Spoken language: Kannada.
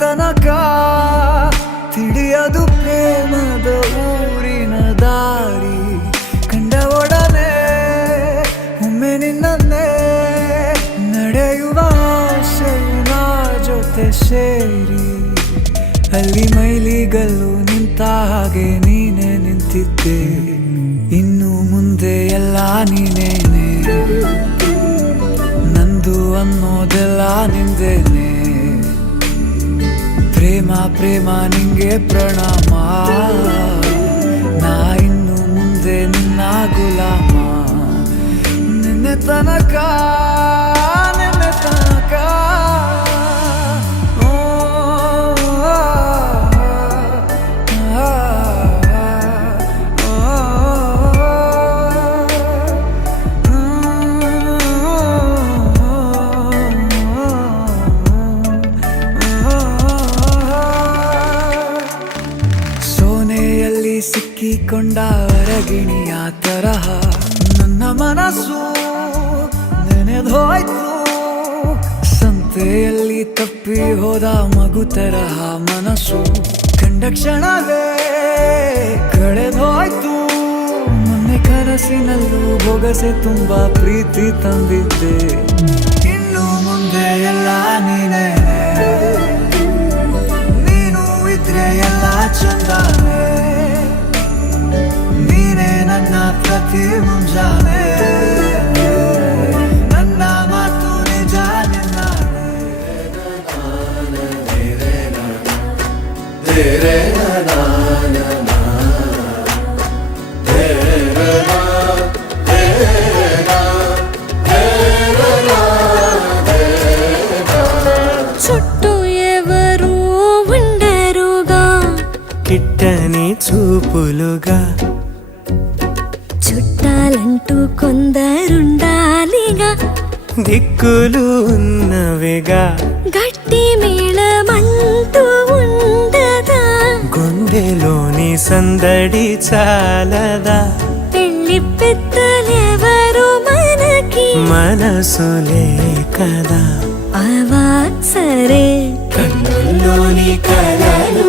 ತನಕ ತಿಳಿಯದು ಪ್ರೇಮದ ಊರಿನ ದಾರಿ ಕಂಡ ಒಡನೆ ಒಮ್ಮೆ ನಿನ್ನೇ ನಡೆಯುವ ಆಸೆಯ ಜೊತೆ ಸೇರಿ ಅಲ್ಲಿ ಮೈಲಿಗಲ್ಲು ನಿಂತ ಹಾಗೆ ನೀನೆ ನಿಂತಿದ್ದೆ ಇನ್ನು ಮುಂದೆ ಎಲ್ಲ ನೀನೇನೆ ನಂದು ಅನ್ನೋದೆಲ್ಲ ನಿಂದೇನೆ ಪ್ರೇಮ ಪ್ರೇಮ ನಿಂಗೆ ಪ್ರಣಾಮ ನಾ ಇನ್ನು ಮುಂದೆ ನಿನ್ನ ಗುಲಾಮ ನಿನ್ನೆ ತನಕ ಸಿಕ್ಕಿಕೊಂಡ ಅರಗಿಣಿಯ ತರಹ ನನ್ನ ಮನಸ್ಸು ನೆನೆದೋಯ್ತು ಸಂತೆಯಲ್ಲಿ ತಪ್ಪಿ ಹೋದ ಮಗು ತರಹ ಮನಸ್ಸು ಕಂಡ ಕ್ಷಣವೇ ಕಳೆದೋಯ್ತು ಮೊನ್ನೆ ಕನಸಿನಲ್ಲೂ ಬೊಗಸೆ ತುಂಬಾ ಪ್ರೀತಿ ತಂದಿದ್ದೆ ಇನ್ನು ಮುಂದೆ ಎಲ್ಲ ನೀನೇ ನೀನು ಇದ್ರೆ ಎಲ್ಲ ಚಂದಾನೆ ನನ್ನ ಪ್ರತಿ ಮುಂಜಾನೆ ನನ್ನ ಮಾತು ನಿಜ చుట్టూ ఎవరు ఉండరుగా కిట్టని చూపులుగా చుట్టాలంటూ కొందరుండాలిగా దిక్కులు ఉన్నవిగా గట్టి మేళమంటూ ఉండదా గుండెలోని సందడి చాలదా పెళ్లి పెద్దలెవరు మనకి మనసులే కదా అవా సరే కన్నుల్లోని కలలు